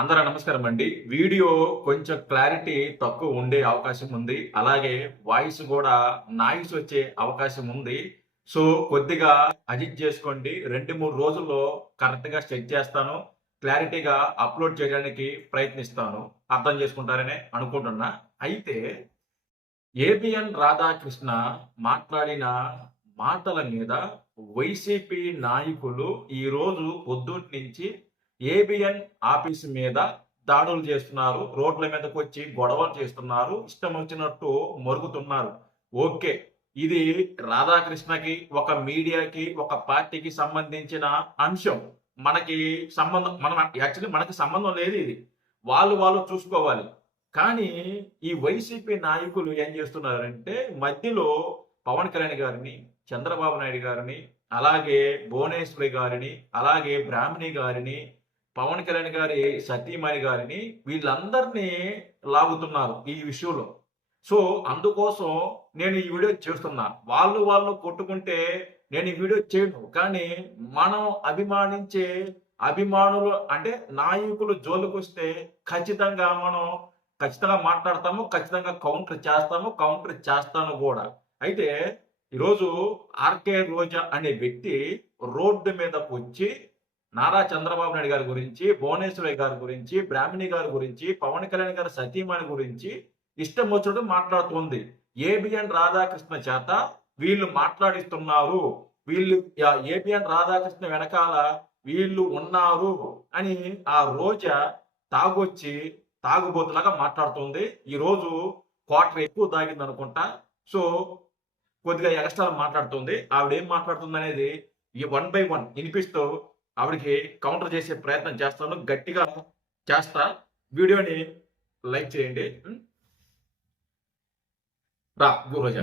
అందరూ నమస్కారం అండి. వీడియో కొంచెం క్లారిటీ తక్కువ ఉండే అవకాశం ఉంది. అలాగే వాయిస్ కూడా నాయిస్ వచ్చే అవకాశం ఉంది. సో కొద్దిగా అడ్జస్ట్ చేసుకోండి. 2-3 రోజుల్లో కరెక్ట్‌గా సెట్ చేస్తాను. క్లారిటీగా అప్‌లోడ్ చేయడానికి ప్రయత్నిస్తాను. అర్థం చేసుకుంటారని అనుకుంటున్నా. అయితే ఏబిఎన్ రాధాకృష్ణ మాట్లాడిన మాటల మీద వైసీపీ నాయకులు ఈరోజు పొద్దుటి నుంచి ఏబిఎన్ ఆఫీస్ మీద దాడులు చేస్తున్నారు. రోడ్ల మీదకి వచ్చి గొడవలు చేస్తున్నారు. ఇష్టం వచ్చినట్టు మరుగుతున్నారు. ఓకే, ఇది రాధాకృష్ణకి, ఒక మీడియాకి, ఒక పార్టీకి సంబంధించిన అంశం. మనకి సంబంధం లేదు. ఇది వాళ్ళు చూసుకోవాలి. కానీ ఈ వైసీపీ నాయకులు ఏం చేస్తున్నారంటే మధ్యలో పవన్ కళ్యాణ్ గారిని, చంద్రబాబు నాయుడు గారిని, అలాగే భువనేశ్వరి గారిని, అలాగే బ్రాహ్మణి గారిని, పవన్ కళ్యాణ్ గారి సతీమణి గారిని, వీళ్ళందరినీ లాగుతున్నారు ఈ విషయంలో. సో అందుకోసం నేను ఈ వీడియో చేస్తున్నా. వాళ్ళు కొట్టుకుంటే నేను ఈ వీడియో చేయను. కానీ మనం అభిమానించే అభిమానులు అంటే నాయకులు జోలికొస్తే ఖచ్చితంగా మాట్లాడతాము, ఖచ్చితంగా కౌంటర్ చేస్తాను కూడా. అయితే ఈరోజు ఆర్కే రోజా అనే వ్యక్తి రోడ్డు మీదకు వచ్చి నారా చంద్రబాబు నాయుడు గారి గురించి, భువనేశ్వరి గారి గురించి, బ్రాహ్మణి గారి గురించి, పవన్ కళ్యాణ్ గారి సతీమణి గురించి ఇష్టం వచ్చినట్టు మాట్లాడుతుంది. ఏబిఎన్ రాధాకృష్ణ చేత వీళ్ళు మాట్లాడిస్తున్నారు, ఏబిఎన్ రాధాకృష్ణ వెనకాల వీళ్ళు ఉన్నారు అని ఆ రోజా తాగుబోతులాగా మాట్లాడుతుంది. ఈ రోజు క్వార్టర్ ఎక్కువ తాగింది అనుకుంటా. సో కొద్దిగా ఎక్స్ట్రా మాట్లాడుతుంది. ఆవిడ ఏం మాట్లాడుతుంది అనేది ఈ 1 by 1 వినిపిస్తూ ఆవిడకి కౌంటర్ చేసే ప్రయత్నం చేస్తాను. గట్టిగా చేస్తా. వీడియోని లైక్ చేయండి. రా రోజా.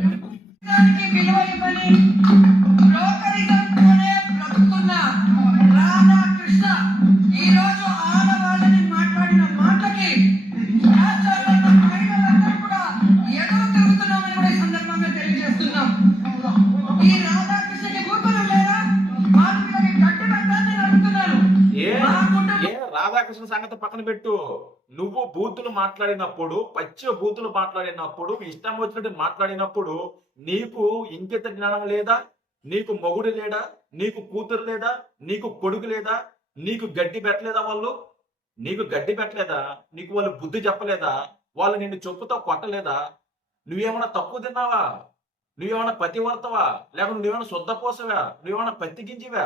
రాధాకృష్ణ సంగతి పక్కన పెట్టు. నువ్వు బూతులు మాట్లాడినప్పుడు, బూతులు మాట్లాడినప్పుడు, ఇష్టం వచ్చినట్టు మాట్లాడినప్పుడు నీకు ఇంకిత జ్ఞానం లేదా? నీకు మొగుడు లేడా? నీకు కూతురు లేదా? నీకు కొడుకు లేదా? నీకు గడ్డి పెట్టలేదా? నీకు వాళ్ళు బుద్ధి చెప్పలేదా? వాళ్ళు నిన్ను చెప్పుతో కొట్టలేదా? నువ్వేమన్నా తక్కువ తిన్నావా? నువ్వేమన్నా పతివర్తవా? లేకపోతే నువ్వేమన్నా శుద్ధపోసవా? నువ్వేమన్నా పత్తి గింజివా?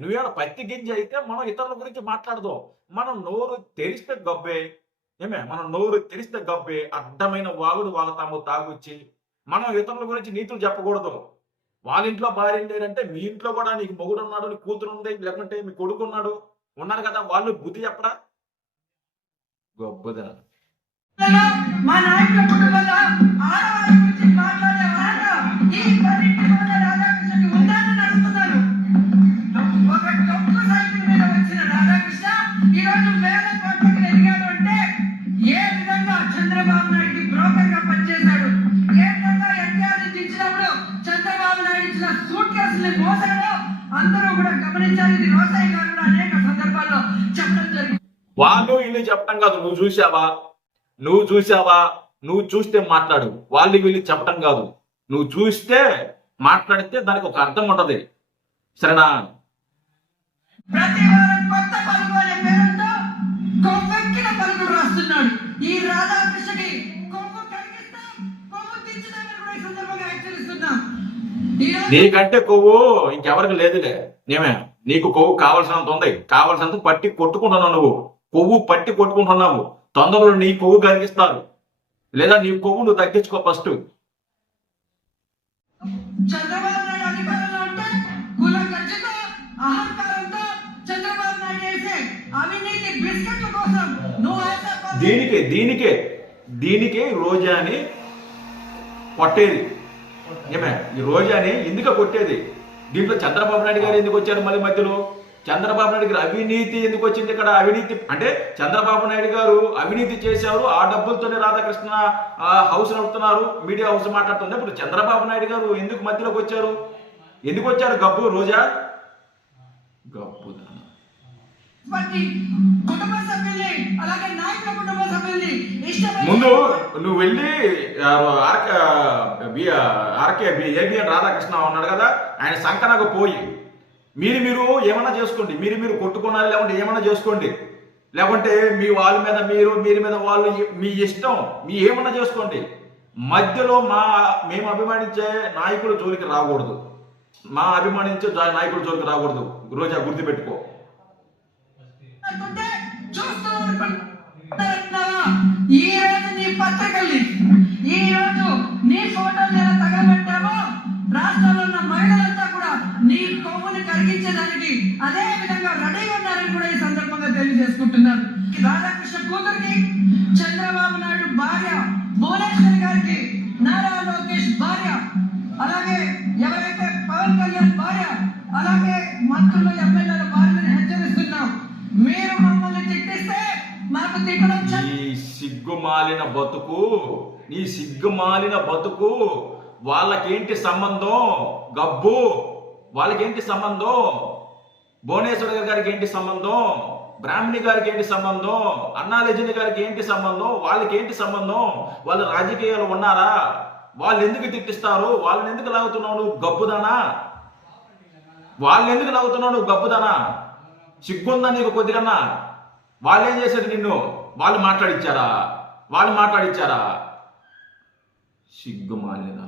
నువ్వేమన్నా పత్తి గింజ అయితే మనం ఇతరుల గురించి మాట్లాడదాం. మనం నోరు తెరిస్తే గబ్బే. అడ్డమైన వాగుడు వాగుతాము తాగొచ్చి. మనం ఇతరుల గురించి నీతులు చెప్పకూడదు. వాళ్ళ ఇంట్లో భార్య లేదంటే మీ ఇంట్లో కూడా నీకు మొగుడు ఉన్నాడు, నీ కూతురు ఉంది, లేకుంటే మీ కొడుకు ఉన్నారు కదా, వాళ్ళు బుద్ధి చెప్పరా? గొప్పదా మా నాయకుల కుటుంబంలో ఆడవాళ్ళ గురించి మాట్లాడే మాట ఈ పరిస్థితుల్లో రాధాకృష్ణకి ఉందని నడుస్తున్నారు. ఒక డబ్బు సైకిల్ మీద వచ్చిన రాధాకృష్ణ ఈరోజు వేల కోట్లకు ఎదిగాడు అంటే ఏ విధంగా చంద్రబాబు నాయుడికి బ్రోకర్ గా పనిచేశాడు, ఏ విధంగా ఎన్టీఆర్ దించినప్పుడు చంద్రబాబు నాయుడు ఇచ్చిన సూట్ కేసుల్ని మోసాడో అందరూ కూడా గమనించాలి. ఇది రోసయ్య గారు కూడా అనేక సందర్భాల్లో చెప్పడం జరిగింది. వాళ్ళు ఇల్లు చెప్పడం కాదు, నువ్వు చూసావా, నువ్వు చూస్తే మాట్లాడు. వీళ్ళు చెప్పటం కాదు, నువ్వు చూస్తే మాట్లాడితే దానికి ఒక అర్థం ఉంటది. సరేనా? ప్రతి వారం కొత్త పలుకు అనే పేరుతో కొవ్వెక్కిన పలుకులు రాస్తున్నాడు. ఈ రాధాకృష్ణకి కొవ్వు కరిగిస్తాం, కొవ్వు తెచ్చుదామని కూడా ఈ సందర్భంగా హెచ్చరిస్తున్నా. నీకంటే కొవ్వు ఇంకెవరికి లేదులే. నీకు కొవ్వు కావాల్సినంత ఉంది. కావాల్సినంత పట్టి కొట్టుకుంటున్నావు. నువ్వు కొవ్వు పట్టి కొట్టుకుంటున్నావు. తొందరలో నీ కొవ్వు కరిగిస్తారు, లేదా నీ కొవ్వు నువ్వు తగ్గించుకో ఫస్ట్. చంద్రబాబు నాయుడు అధికారంలో ఉంటే కుల ఖర్చుతో, అహంకారంతో చంద్రబాబు నాయుడు చేసే అవినీతి బిస్కెట్ల కోసం దీనికే రోజాని కొట్టేది. ఈ రోజాని ఎందుకు కొట్టేది? దీంట్లో చంద్రబాబు నాయుడు గారు ఎందుకు వచ్చారు మళ్ళీ మధ్యలో? చంద్రబాబు నాయుడు గారు అవినీతి ఎందుకు వచ్చింది ఇక్కడ? అవినీతి అంటే చంద్రబాబు నాయుడు గారు అవినీతి చేశారు, ఆ డబ్బులతోనే రాధాకృష్ణ హౌస్ నడుపుతున్నారు, మీడియా హౌస్ మాట్లాడుతుంది. ఇప్పుడు చంద్రబాబు నాయుడు గారు ఎందుకు మధ్యలోకి వచ్చారు? ఎందుకు వచ్చారు? గబ్బు రోజా, గబ్బు కుటుంబ సభ్యులు ముందు నువ్వు వెళ్ళి ఆర్కే ఏబిఎన్ రాధాకృష్ణ ఉన్నాడు కదా, ఆయన సంకనకు పోయి మీరు ఏమన్నా చేసుకోండి, మీరు కొట్టుకున్నారు, లేకుంటే ఏమన్నా చేసుకోండి, లేకుంటే మీ వాళ్ళ మీద మీరు మీద వాళ్ళు, మీ ఇష్టం, మీ ఏమన్నా చేసుకోండి. మధ్యలో మేము అభిమానించే నాయకుల జోలికి రాకూడదు, మా అభిమానించే నాయకుల జోలికి రాకూడదు. రోజా గుర్తుపెట్టుకో. ఈ రోజు నీ పత్రికల్ని, ఈ రోజు నీ ఫోటోలు ఎలా తగలబెట్టామో రాష్ట్రంలో ఉన్న మహిళలంతా కూడా నీ కొవ్వుని కరిగించడానికి అదే విధంగా రెడీగా ఉన్నారని కూడా ఈ సందర్భంగా తెలియజేసుకుంటున్నాను. రాధాకృష్ణ కూతురికి, చంద్రబాబు నాయుడు భార్య భువనేశ్వరి గారికి, నారా లోకేష్ భార్య, అలాగే ఎవరైతే పవన్ కళ్యాణ్ భార్య, అలాగే మంత్రులు ఎమ్మెల్యేల భార్యను హెచ్చరిస్తున్నాం. మీరు మమ్మల్ని తిట్టిస్తే మాకు తిట్టడం నీ సిగ్గుమాలిన బతుకు వాళ్ళకేంటి సంబంధం? గబ్బు వాళ్ళకేంటి సంబంధం? భువనేశ్వరి గారికి ఏంటి సంబంధం? బ్రాహ్మణి గారికి ఏంటి సంబంధం? అన్నాలెజెండ్ గారికి ఏంటి సంబంధం? వాళ్ళకి ఏంటి సంబంధం? వాళ్ళు రాజకీయాలు ఉన్నారా? వాళ్ళు ఎందుకు తిట్టిస్తారు? వాళ్ళని ఎందుకు లాగుతున్నావు నువ్వు గబ్బుదానా? వాళ్ళని ఎందుకు లాగుతున్నావు నువ్వు గబ్బుదానా? సిగ్గుందా నీకు కొద్దిగన్నా? వాళ్ళు ఏం చేశారు నిన్ను? వాళ్ళు మాట్లాడిచ్చారా? సిగ్గు మాలేదా?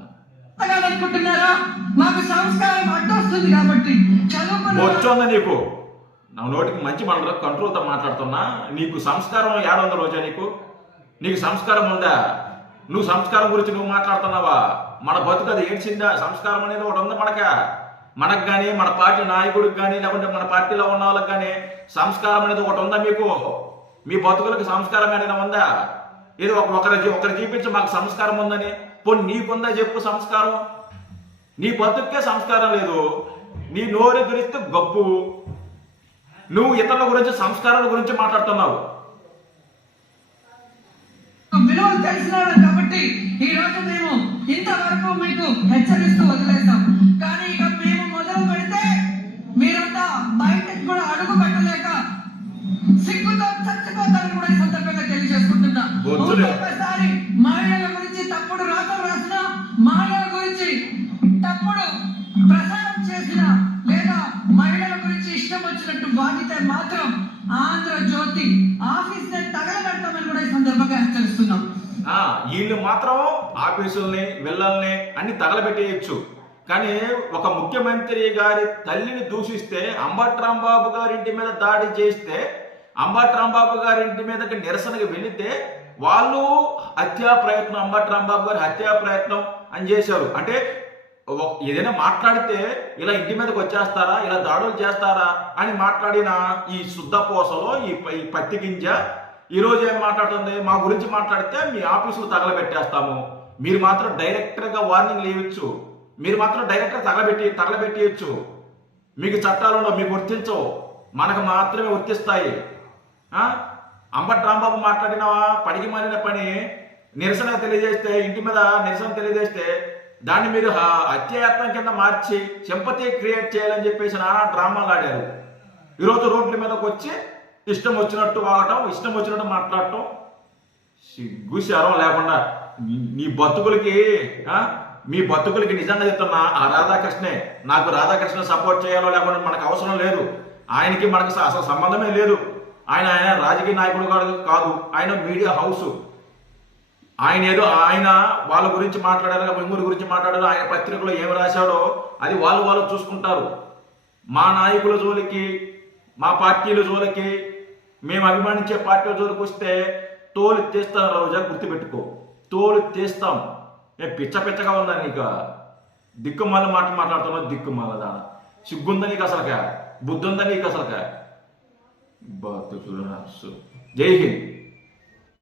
మాకు సంస్కారం అడ్డొస్తుంది కాబట్టి వచ్చుందా నీకు? నా నోటికి మంచి మనలో కంట్రోల్తో మాట్లాడుతున్నా. నీకు సంస్కారం ఏడుందా రోజా? నీకు సంస్కారం ఉందా? నువ్వు సంస్కారం గురించి నువ్వు మాట్లాడుతున్నావా? మన బతుకు అది ఏడ్చిందా? సంస్కారం అనేది ఒకటి ఉందా మనకు కానీ, మన పార్టీ నాయకుడికి కానీ, లేకుంటే మన పార్టీలో ఉన్న వాళ్ళకి కానీ సంస్కారం అనేది ఒకటి ఉందా మీకు? మీ బతుకులకి సంస్కారం ఏదైనా ఉందా? ఏదో ఒకరు చూపించి మాకు సంస్కారం ఉందని. పోనీ నీకుందా చెప్పు సంస్కారం? నీ బతుక్కే సంస్కారం లేదు. నీ నోరు గురిస్తే గబ్బు. నువ్వు ఇతరుల గురించి, సంస్కారాల గురించి మాట్లాడుతున్నావు. విలువలు తెలిసినాడు కాబట్టి ఈ రోజు మేము ఇంతవరకు మీకు హెచ్చరిస్తూ వదిలేస్తాం. కానీ ఇక మేము మొదలు పెడితే మీరంతా బయటకు కూడా అడుగు పెట్టలేక సిగ్గుతో చచ్చిపోతారని కూడా ఈ సందర్భంగా తెలియజేసుకుంటున్నా. ఒక్కసారి మహిళల గురించి తప్పుడు రాతలు రాసిన, మహిళల గురించి తప్పుడు ప్రసారం చేసిన, లేదా మహిళల గురించి ఇష్టం వచ్చినట్టు బాధితే మాత్రం ఆంధ్రజ్యోతి ఆఫీస్ తగలబెడతామని కూడా ఈ సందర్భంగా హెచ్చరిస్తున్నాం. వీళ్ళు మాత్రం ఆఫీసుల్ని, విల్లల్ని అన్ని తగలబెట్టేయచ్చు. కానీ ఒక ముఖ్యమంత్రి గారి తల్లిని దూషిస్తే, అంబటి రాంబాబు గారింటి మీద దాడి చేస్తే, అంబటి రాంబాబు గారింటి మీదకి నిరసనగా వెళితే వాళ్ళు హత్యా ప్రయత్నం, అంబటి రాంబాబు గారి హత్యా ప్రయత్నం అని చేశారు. అంటే ఏదైనా మాట్లాడితే ఇలా ఇంటి మీదకి వచ్చేస్తారా, ఇలా దాడులు చేస్తారా అని మాట్లాడిన ఈ శుద్ధపోసలో, ఈ పత్తి గింజ ఈరోజు ఏం మాట్లాడుతుంది? మా గురించి మాట్లాడితే మీ ఆఫీసులు తగలబెట్టేస్తాము. మీరు మాత్రం డైరెక్టర్గా వార్నింగ్ ఇవ్వచ్చు, మీరు మాత్రం డైరెక్టర్ తగలబెట్టేయచ్చు. మీకు చట్టాలు ఉండవు, మీకు వర్తించవు, మనకు మాత్రమే వర్తిస్తాయి. అంబటి రాంబాబు మాట్లాడిన పనికి మారిన పని నిరసన తెలియజేస్తే, ఇంటి మీద నిరసన తెలియజేస్తే దాన్ని మీరు హత్యాయత్నం కింద మార్చి సింపతి క్రియేట్ చేయాలని చెప్పేసి నానా డ్రామాలు ఆడారు. ఈరోజు రోడ్ల మీదకి వచ్చి ఇష్టం వచ్చినట్టు వాగటం, ఇష్టం వచ్చినట్టు మాట్లాడటం, సిగ్గు శరం లేకుండా మీ బతుకులకి నిజంగా చెప్తున్నా ఆ రాధాకృష్ణే. నాకు రాధాకృష్ణ సపోర్ట్ చేయాలో లేకుండా మనకు అవసరం లేదు. ఆయనకి మనకు అసలు సంబంధమే లేదు. ఆయన రాజకీయ నాయకుడు కాదు, ఆయన మీడియా హౌస్. ఆయన వాళ్ళ గురించి మాట్లాడారు, ఇంగురి గురించి మాట్లాడారు, ఆయన పత్రికలో ఏమి రాశాడో అది వాళ్ళు చూసుకుంటారు. మా నాయకుల జోలికి, మా పార్టీల జోలికి, మేము అభిమానించే పార్టీల జోలికి వస్తే తోలు తీస్తాం. రోజా గుర్తుపెట్టుకో, తోలు తీస్తాం. పిచ్చగా ఉందా నీకు? దిక్కుమాల మాట్లాడుతున్నావు, దిక్కుమాల దాన. సిగ్గుందా నీకు అసలుగా? బుద్ధి ఉందా నీకు అసలుగా? బతుకులు. జై హింద్.